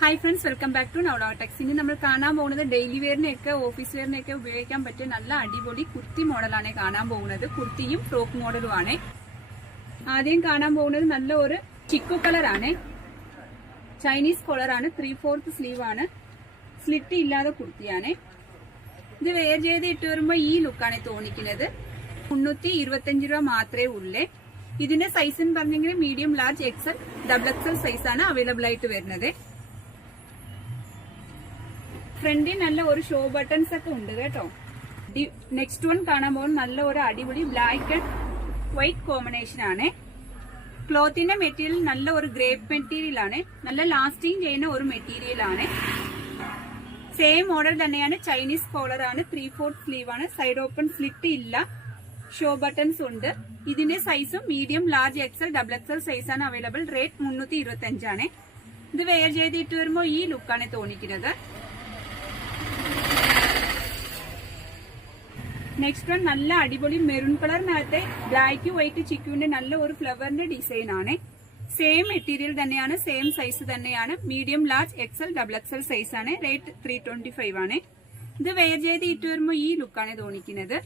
Hi friends welcome back to നവള techs ഇനി നമ്മൾ കാണാൻ പോകുന്നത് ഡെയിലി വെയറിനെയൊക്കെ ഓഫീസ് വെയറിനെയൊക്കെ ഉപയോഗിക്കാൻ പറ്റിയ നല്ല അടിപൊളി കുർത്തി മോഡലാണ് കാണാൻ പോകുന്നത്. കുർത്തിയും ഫ്രോക്ക് മോഡലും ആണ് ആദ്യം കാണാൻ പോകുന്നത് നല്ല ഒരു ചിക്കു കളറാണ് ചൈനീസ് കോളറാണ് ത്രീ ഫോർത്ത് സ്ലീവ് ആണ്. സ്ലിറ്റ് ഇല്ലാതെ കുർത്തിയാണ്. ഇത് വെയർ ചെയ്ത് ഇട്ട് വരുമ്പോൾ ഈ ലുക്കാണ് തോന്നിക്കുന്നത്. മുന്നൂറ്റി ഇരുപത്തഞ്ച് രൂപ മാത്രമേ ഉള്ളേ. ഇതിന്റെ സൈസ് എന്ന് പറഞ്ഞെങ്കിൽ medium large XL double XL size ആണ് അവൈലബിൾ ആയിട്ട് വരുന്നത്. ഫ്രണ്ടിൽ നല്ല ഒരു ഷോ ബട്ടൺസ് ഒക്കെ ഉണ്ട് കേട്ടോ. നെക്സ്റ്റ് വൺ കാണാൻ പോകുന്നത് നല്ല ഒരു അടിപൊളി ബ്ലാക്ക് ആൻഡ് വൈറ്റ് കോമ്പിനേഷൻ ആണ്. ക്ലോത്തിന്റെ മെറ്റീരിയൽ നല്ല ഒരു ഗ്രേപ്പ് മെറ്റീരിയൽ ആണ്. നല്ല ലാസ്റ്റിംഗ് ചെയ്യുന്ന ഒരു മെറ്റീരിയൽ ആണ്. സെയിം മോഡൽ തന്നെയാണ് ചൈനീസ് കോളർ ആണ്. ത്രീ ഫോർത്ത് സ്ലീവ് ആണ്. സൈഡ് ഓപ്പൺ സ്ലിറ്റ് ഇല്ല. ഷോ ബട്ടൺസ് ഉണ്ട്. ഇതിന്റെ സൈസും medium large XL double XL size ആണ് അവൈലബിൾ റേറ്റ് മുന്നൂറ്റി ഇരുപത്തി അഞ്ചാണ് ഇത് വെയർ ചെയ്തിട്ട് വരുമ്പോൾ ഈ ലുക്കാണ് തോന്നിക്കുന്നത്. നെക്സ്റ്റ് വൺ നല്ല അടിപൊളി മെറൂൺ കളറിനകത്തെ ബ്ലാക്ക് വൈറ്റ് ചിക്കുവിന്റെ നല്ല ഒരു ഫ്ലവറിന്റെ ഡിസൈൻ ആണ്. സെയിം മെറ്റീരിയൽ തന്നെയാണ് സെയിം സൈസ് തന്നെയാണ്. Medium large XL double XL size ആണ്. റേറ്റ് ത്രീ ട്വന്റി ഫൈവ് ആണ്. ഇത് വെയർ ചെയ്ത് ഇട്ട് വരുമ്പോൾ ഈ ലുക്കാണ് തോന്നിക്കുന്നത്.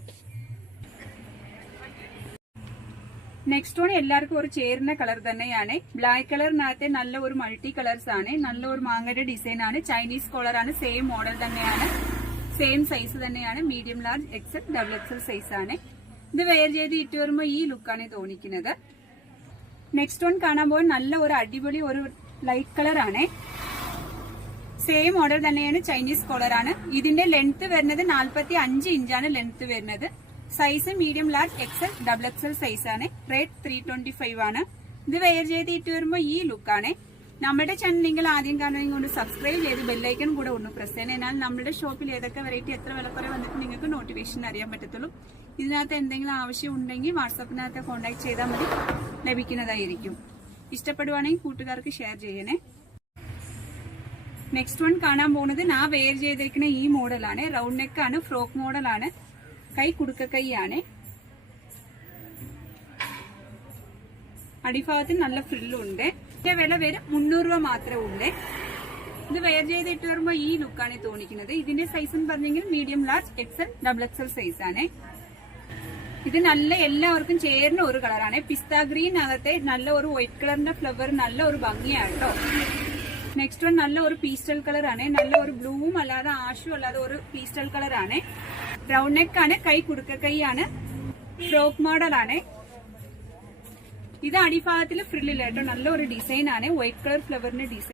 നെക്സ്റ്റ് വൺ എല്ലാവർക്കും ഒരു ചേരുന്ന കളർ തന്നെയാണ്. ബ്ലാക്ക് കളറിനകത്തെ നല്ല ഒരു മൾട്ടി കളേഴ്സ് ആണ്. നല്ല ഒരു മാങ്ങയുടെ ഡിസൈൻ ആണ്. ചൈനീസ് കോളർ ആണ്. സെയിം മോഡൽ തന്നെയാണ്. സെയിം സൈസ് തന്നെയാണ്. Medium large XL double XL size ആണ്. ഇത് വെയർ ചെയ്ത് ഇട്ട് വരുമ്പോൾ ഈ ലുക്കാണ് തോന്നിക്കുന്നത്. നെക്സ്റ്റ് വൺ കാണാൻ പോകാൻ നല്ല ഒരു അടിപൊളി ഒരു ലൈറ്റ് കളർ ആണ്. സെയിം ഓർഡർ തന്നെയാണ് ചൈനീസ് കോളർ ആണ്. ഇതിന്റെ ലെങ്ത് വരുന്നത് നാൽപ്പത്തി അഞ്ച് ഇഞ്ചാണ് ലെങ്ത് വരുന്നത്. Size medium large XL double XL size ആണ്. റേറ്റ് ത്രീ ട്വന്റി ഫൈവ് ആണ്. ഇത് വെയർ ചെയ്ത് ഇട്ട് വരുമ്പോൾ ഈ ലുക്കാണ് നമ്മുടെ ചാനൽ നിങ്ങൾ ആദ്യം കാണുമെങ്കിൽ കൊണ്ട് സബ്സ്ക്രൈബ് ചെയ്ത് ബെല്ലൈക്കൺ കൂടെ ഒന്ന് പ്രസ് ചെയ്യണം. എന്നാൽ നമ്മുടെ ഷോപ്പിൽ ഏതൊക്കെ വെറൈറ്റി എത്ര വിലക്കുറവ് വന്നിട്ട് നിങ്ങൾക്ക് നോട്ടിഫിക്കേഷൻ അറിയാൻ പറ്റത്തുള്ളൂ. ഇതിനകത്ത് എന്തെങ്കിലും ആവശ്യം ഉണ്ടെങ്കിൽ വാട്സപ്പിനകത്ത് കോൺടാക്ട് ചെയ്താൽ മതി. ലഭിക്കുന്നതായിരിക്കും. ഇഷ്ടപ്പെടുവാണെങ്കിൽ കൂട്ടുകാർക്ക് ഷെയർ ചെയ്യണേ. നെക്സ്റ്റ് വൺ കാണാൻ പോകുന്നത് ഞാൻ വെയർ ചെയ്തിരിക്കുന്ന ഈ മോഡലാണ് റൗണ്ട് നെക്കാണ് ഫ്രോക്ക് മോഡലാണ് കൈ കുടുക്ക അടിഭാഗത്ത് നല്ല ഫ്രില്ലുണ്ട്. ഇതിന്റെ വില വരും മുന്നൂറ് രൂപ മാത്രമേ ഉള്ളേ ഇത് വെയർ ചെയ്തിട്ട് വരുമ്പോൾ ഈ ലുക്കാണ് തോന്നിക്കുന്നത്. ഇതിന്റെ സൈസ് എന്ന് പറഞ്ഞെങ്കിൽ medium large XL double XL size ആണ്. ഇത് നല്ല എല്ലാവർക്കും ചേരുന്ന ഒരു കളറാണ് പിസ്ത ഗ്രീൻ അകത്തെ നല്ല ഒരു വൈറ്റ് കളറിന്റെ ഫ്ലവർ നല്ല ഒരു ഭംഗിയാണ് കേട്ടോ നെക്സ്റ്റ് വൺ നല്ല ഒരു പീസ്റ്റൽ കളർ ആണ്. നല്ല ഒരു ബ്ലൂവും അല്ലാതെ ആഷും അല്ലാതെ ഒരു പീസ്റ്റൽ കളറാണ് ബ്രൗൺ നെക്കാണ് കൈ കുടുക്ക കൈയാണ് ഫ്രോക്ക് മോഡൽ ആണ്. ഇത് അടിഭാഗത്തിൽ ഫ്രില്ലില്ല കേട്ടോ. നല്ല ഒരു ഡിസൈൻ ആണ് വൈറ്റ് കളർ ഫ്ലവറിന്റെ ഡിസൈൻ